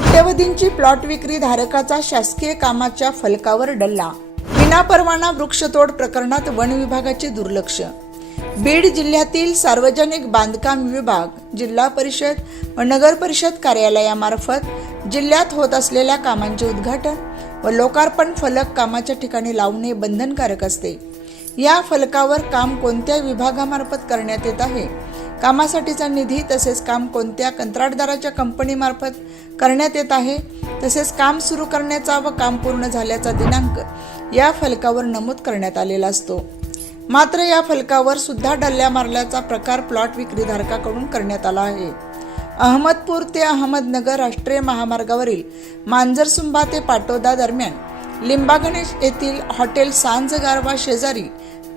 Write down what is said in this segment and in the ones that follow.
कोट्यवधींची प्लॉट विक्री धारकाचा शासकीय कामाच्या फलकावर डल्ला. विनापरवाना वृक्षतोड प्रकरणात वन विभागाचे दुर्लक्ष. बीड जिल्ह्यातील सार्वजनिक बांधकाम विभाग जिल्हा परिषद व नगर परिषद कार्यालयामार्फत जिल्ह्यात होत असलेल्या कामांचे उद्घाटन व लोकार्पण फलक कामाच्या ठिकाणी लावणे बंधनकारक असते. या फलकावर काम कोणत्या विभागामार्फत करण्यात येत आहे कामासाठीचा निधी तसेच काम कोणत्या कंत्राटदाराच्या कंपनीमार्फत करण्यात येत आहे तसेच काम सुरू करण्याचा व काम पूर्ण झाल्याचा दिनांक या फलकावर नमूद करण्यात आलेला असतो. मात्र या फलकावर सुद्धा डल्ल्या मारल्याचा प्रकार प्लॉट विक्रीधारकाकडून करण्यात आला आहे. अहमदपूर ते अहमदनगर राष्ट्रीय महामार्गावरील मांजरसुंबा ते पाटोदा दरम्यान लिंबागणेश येथील हॉटेल सांज गारवा शेजारी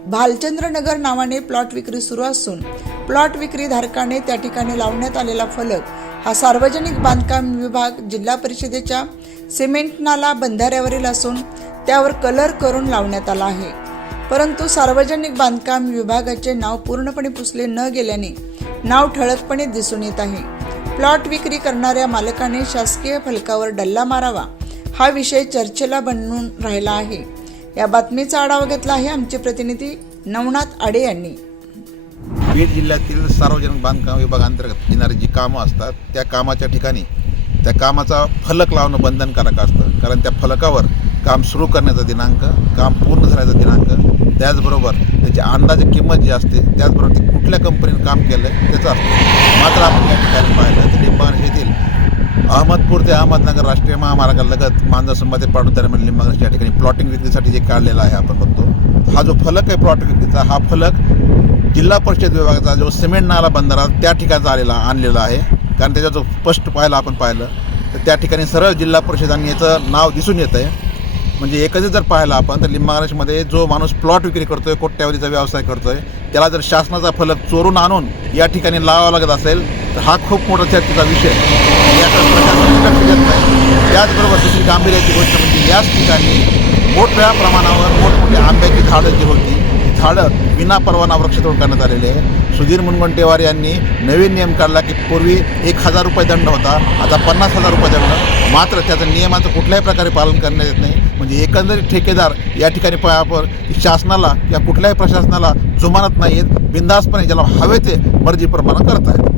भालचंद्रनगर नावाने प्लॉट विक्री सुरू असून प्लॉट विक्री धारकाने त्या ठिकाणी लावण्यात आलेला फलक हा सार्वजनिक बांधकाम विभाग जिल्हा परिषदेच्या सिमेंट नाला बंधाऱ्यावरील असून त्यावर कलर करून लावण्यात आला आहे. परंतु सार्वजनिक बांधकाम विभागाचे नाव पूर्णपणे पुसले न गेल्याने नाव ठळकपणे दिसून येत आहे. प्लॉट विक्री करणाऱ्या मालकाने शासकीय फलकावर डल्ला मारावा हा विषय चर्चेला बनून राहिला आहे. या बातमीचा आढावा घेतला आहे आमचे प्रतिनिधी नवनाथ आडे यांनी. बीड जिल्ह्यातील सार्वजनिक बांधकाम विभागांतर्गत येणारी जी कामं असतात त्या कामाच्या ठिकाणी त्या कामाचा फलक लावणं बंधनकारक असतं. कारण त्या फलकावर काम सुरू करण्याचा दिनांक काम पूर्ण झाल्याचा दिनांक त्याचबरोबर त्याची अंदाजे किंमत जी असते त्याचबरोबर ते कुठल्या कंपनीनं काम केलं आहे त्याचं असतं. मात्र आपण या ठिकाणी पाहिलं तर लिंबागण येथील अहमदपूर ते अहमदनगर राष्ट्रीय महामार्गालगत मांजरसंबा ते पाडू दरम्यान लिंबागण या ठिकाणी प्लॉटिंग विक्रीसाठी जे काढलेला आहे आपण बघतो. हा जो फलक आहे प्लॉट विक्रीचा हा फलक जिल्हा परिषद विभागाचा जो सिमेंट नाला बंधारा त्या ठिकाणचा आलेला आणलेला आहे. कारण त्याचा जो स्पष्ट पाहिला आपण पाहिलं तर त्या ठिकाणी सरळ जिल्हा परिषदांनी याचं नाव दिसून येतं आहे. म्हणजे एकच जर पाहिलं आपण तर लिंबागणेशमध्ये जो माणूस प्लॉट विक्री करतो आहे कोट्यावधीचा व्यवसाय करतो आहे त्याला जर शासनाचा फलक चोरून आणून या ठिकाणी लावावा लागत असेल तर हा खूप मोठा चर्चेचा विषय याचा याकडे प्रशासन लक्ष देत नाही. त्याचबरोबर दुसरी गांभीर्याची गोष्ट म्हणजे याच ठिकाणी मोठ्या प्रमाणावर मोठमोठी आंब्याची झाडं जी होती ती झाडं विनापरवाना वृक्षतोड करण्यात आलेले आहे. सुधीर मुनगंटेवार यांनी नवीन नियम काढला की पूर्वी एक हजार रुपये दंड होता आता पन्नास हजार रुपये दंड. मात्र त्याचं नियमाचं कुठल्याही प्रकारे पालन करण्यात येत नाही. म्हणजे एकंदरीत ठेकेदार या ठिकाणी प- शासनाला या कुठल्याही प्रशासनाला जुमानत नाही आहेत बिंदासपणे ज्याला हवे ते मर्जीप्रमाणे करत आहेत